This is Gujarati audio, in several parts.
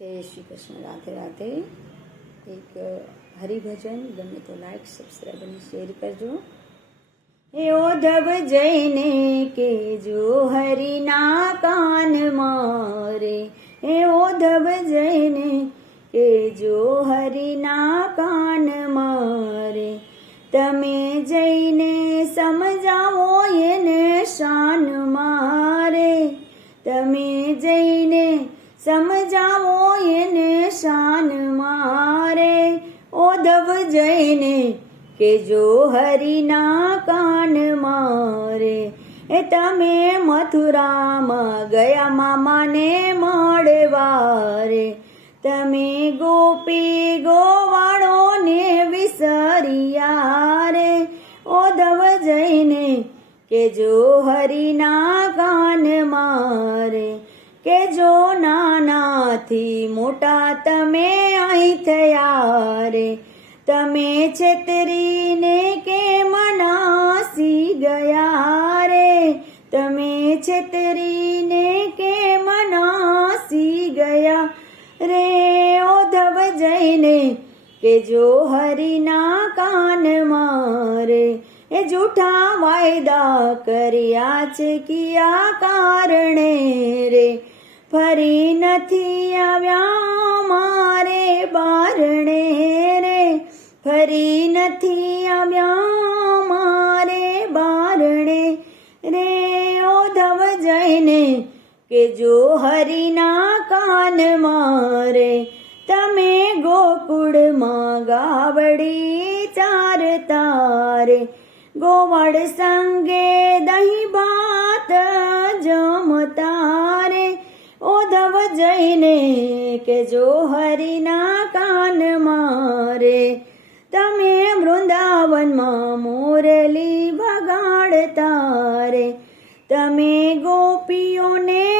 જય શ્રી કૃષ્ણ. રાધે રાધે. એક હરિભજન, ગમે તો લાઈક સબસ્ક્રાઈબ અને શેર કરજો. હે ઓધવ જઈને કે જો હરિના કાન મારે? હે ઓધવ જઈને કે જો હરિના કાન મારે? તમે જઈને સમજાવો એને શાન મારે. તમે જઈને સમજાવો એને શાન મારે. ઓધવ જઈને કે જો હરિના કાન મારે. એ તમે મથુરામાં ગયા મામાને મળવારે. તમે ગોપી ગોવાળોને વિસરિયા રે ઓધવ જઈને કે જો હરિના કાન મારે. કે જો નાનાથી મોટા તમે અહીં થયા રે, તમે છેતરીને કે મનાસી ગયા રે? તમે છેતરીને કે મનાસી ગયા રે? ઓધવ જઈને કે જો હરિના કાન મારે એ જૂઠા વાયદા કર્યા છે કિયા કારણે રે? ફરી નથી આવ્યા મારે બારણે રે? ફરી નથી આવ્યા મારે બારણે રે? ઓધવ જઈને કે જો હરિના કાન મારે, તમે ગોકુળમાં ગાવડી ચાર તારે ગોવડ સંગે દહીં ભાત જમતા રે. ઓધવ જઈને કે જો હરિના કાન મારે, તમે વૃંદાવનમાં મોરલી વગાડતા રે. તમે ગોપીઓને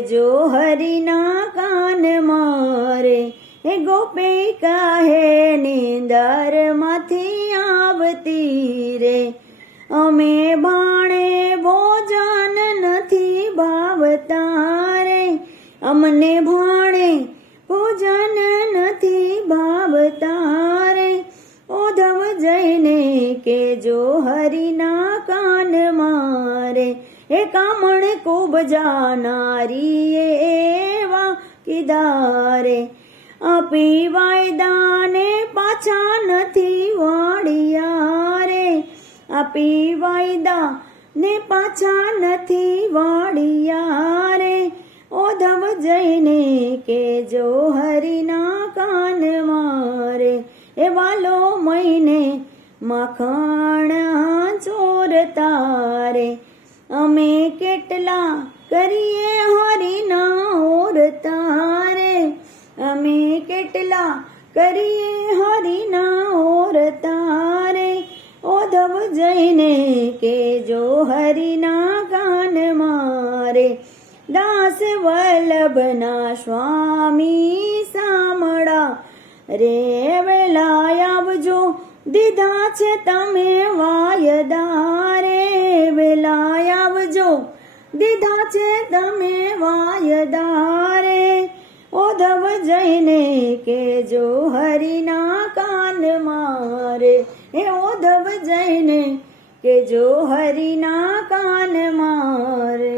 જો હરિના કાન મારે, એ ગોપે કહે નિંદરમાંથી આવતી રે. અમે ભાણે ભોજન નથી ભાવતા રે. અમને ભાણે ભોજન નથી ભાવતા રે. ઓધવ જઈને કે જો હરિના એ કામણ ખૂબ જાનારી એવા કિદારે. આપી વાયદાને પાછા નથી વાળિયા રે આપી વાયદા ને પાછા નથી વાળિયા રે ઓધવ જઈને કે જો હરિના કાન મારે એ વાલો મહિને માખણ ચોર રે અમે કેટલા કરીએ હરિના ઓર તારે? અમે કેટલા કરીએ હરિના ઓર તારે? ઓધવ જઈને કે જો હરિના કાન મારે, દાસ વલ્લભના સ્વામી સામળા રે વેલા આવજો દીધા છે તમે વાયદા રે વેલા આવજો. દીધા છે તમે વાયદા રે ઓધવ જઈને કેજો હરિના કાન મારે. એ ઓધવ જઈને કેજો હરિના કાન હરિના